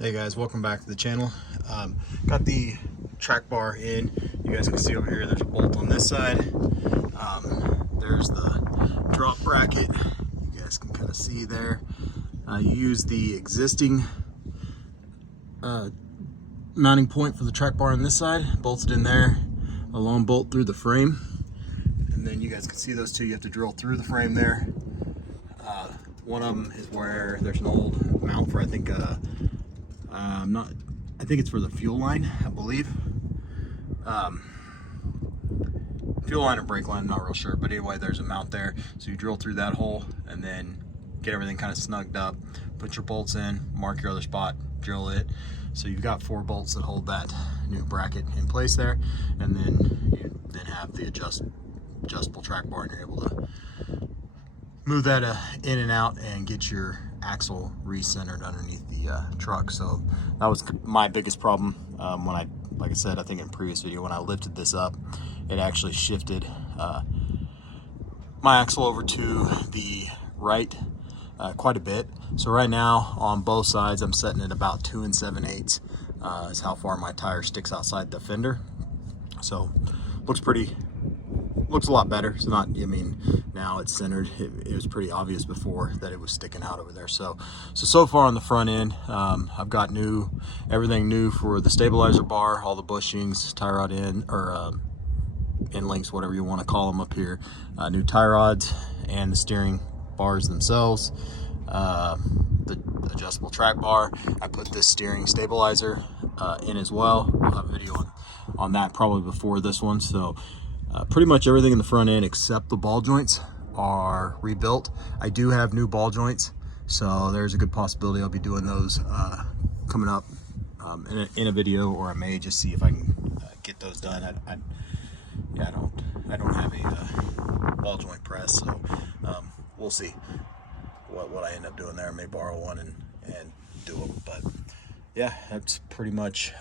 Hey guys, welcome back to the channel. Got the track bar in. You guys can see over here there's a bolt on this side. There's the drop bracket. You guys can kind of see there. You use the existing mounting point for the track bar on this side, bolted in there, a long bolt through the frame. And then you guys can see those two, you have to drill through the frame there. One of them is where there's an old mount for, I think it's for the fuel line, I believe. Fuel line or brake line, I'm not real sure, but anyway, there's a mount there. So you drill through that hole and then get everything kind of snugged up, put your bolts in, mark your other spot, drill it. So you've got 4 bolts that hold that new bracket in place there, and then you then have the adjustable track bar, and you're able to move that in and out and get your axle recentered underneath the truck. So that was my biggest problem when like I said, I think in a previous video, when I lifted this up, it actually shifted my axle over to the right quite a bit. So right now on both sides, I'm setting it about 2 7/8 is how far my tire sticks outside the fender. So looks a lot better. It's not, I mean, now it's centered. It was pretty obvious before that it was sticking out over there. So far on the front end, I've got everything new for the stabilizer bar, all the bushings, tie rod end, or end links, whatever you want to call them up here, new tie rods, and the steering bars themselves, the adjustable track bar. I put this steering stabilizer in as well. We'll have a video on that probably before this one. So pretty much everything in the front end except the ball joints are rebuilt. I do have new ball joints, so there's a good possibility I'll be doing those coming up in a video, or I may just see if I can get those done. I don't have a ball joint press, so we'll see what I end up doing there. I may borrow one and do them, but yeah, that's pretty much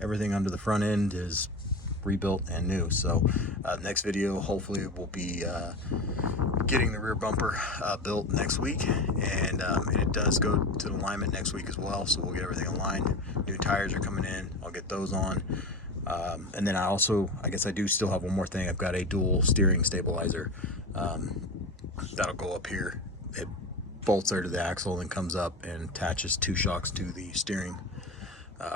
everything under the front end is rebuilt and new. So next video hopefully will be getting the rear bumper built next week, and it does go to the alignment next week as well, so we'll get everything aligned. New tires are coming in, I'll get those on, and then I guess I do still have one more thing. I've got a dual steering stabilizer that'll go up here. It bolts there to the axle and comes up and attaches 2 shocks to the steering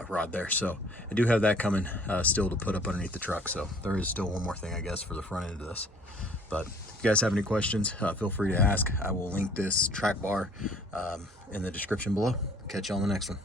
rod there. So I do have that coming still to put up underneath the truck. So there is still one more thing, I guess, for the front end of this. But if you guys have any questions, feel free to ask. I will link this track bar in the description below. Catch you on the next one.